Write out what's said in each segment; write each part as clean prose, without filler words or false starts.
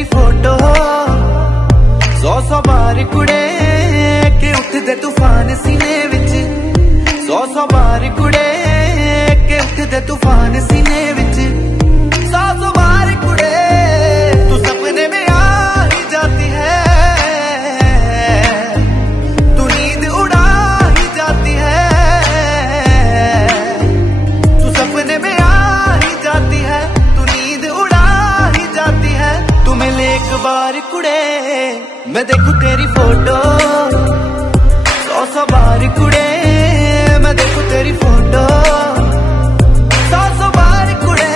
तेरी फोटो 100 बार कुड़े के उठदे तूफान सीने विच 100 बार कुड़े के उठदे तूफान सीने विच 100 बार कुड़े तू सपने में आ ही जाती है, तू नींद उड़ा ही जाती है, तू सपने में आ ही जाती है, तू नींद उड़ा ही जाती है। तू मिले एक बार कुड़े मैं देखूं तेरी फोटो 100 बार कुड़े मैं देखूं तेरी फोटो 100 बार कुड़े।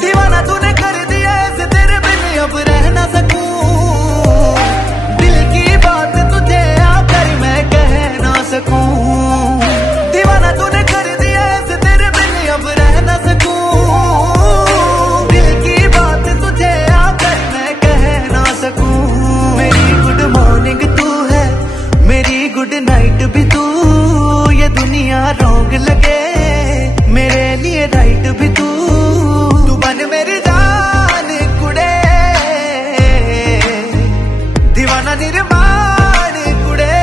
दीवाना तूने कर दिया ऐसे तेरे बिन अब रह ना सकूं, दिल की बात तुझे आकर मैं कह ना सकूं। दीवाना तूने कर दिया ऐसे तेरे बिन अब रह ना सकूं, दिल की बात तुझे आकर मैं कह ना सकूं। मेरी गुड मॉर्निंग तू है, मेरी गुड नाइट भी तू, ये दुनिया रॉन्ग लगे मेरे लिए राइट भी तू, तू बन मेरी जान कुड़े दीवाना निर्माण कुड़े,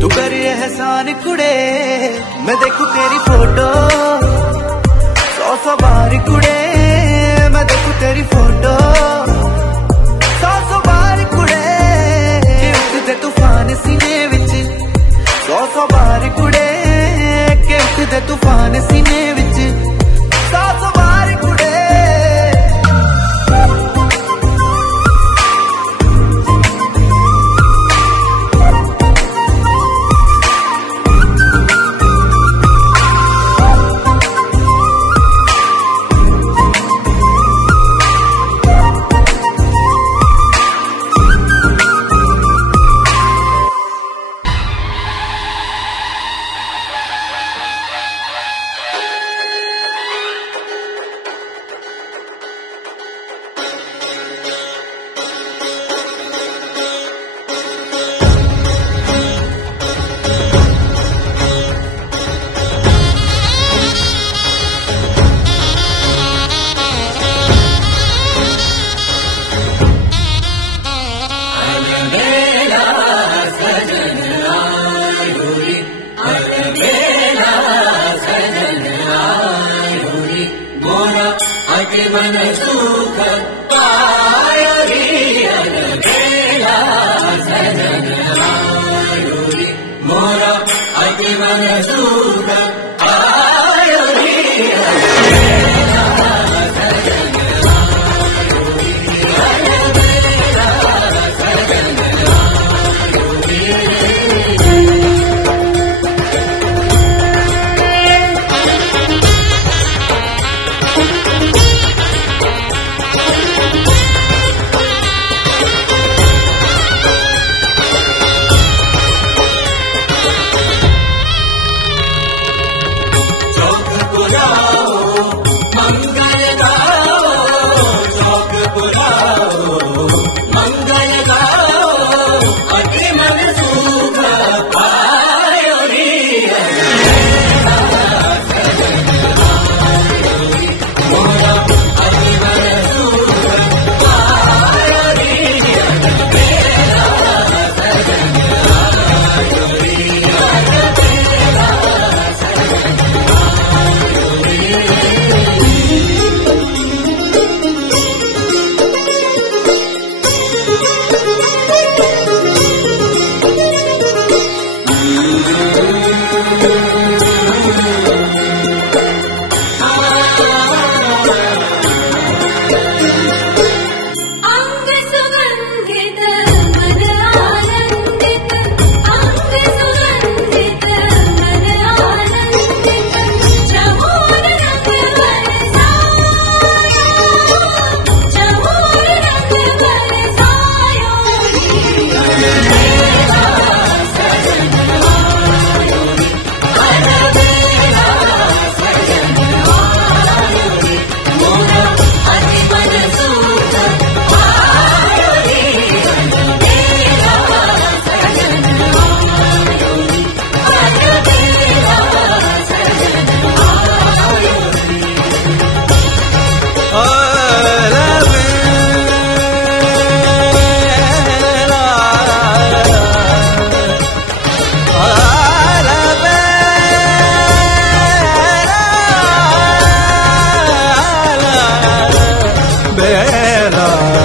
तू कर एहसान कुड़े मैं देखूं तेरी फोटो 100 बार कुड़े मैं देखूं तेरी फोटो 100 बार कुड़े के उठदे तूफान सीने विच 100 बार कुड़े के उठदे तूफान सीने विच 100 बार कुड़े। मन सुख पायो री अलबेला सजन आयो री मोरा अति मन सुख पायो री अलबेला सजन आयो री अलबेला सजन आयो री। चला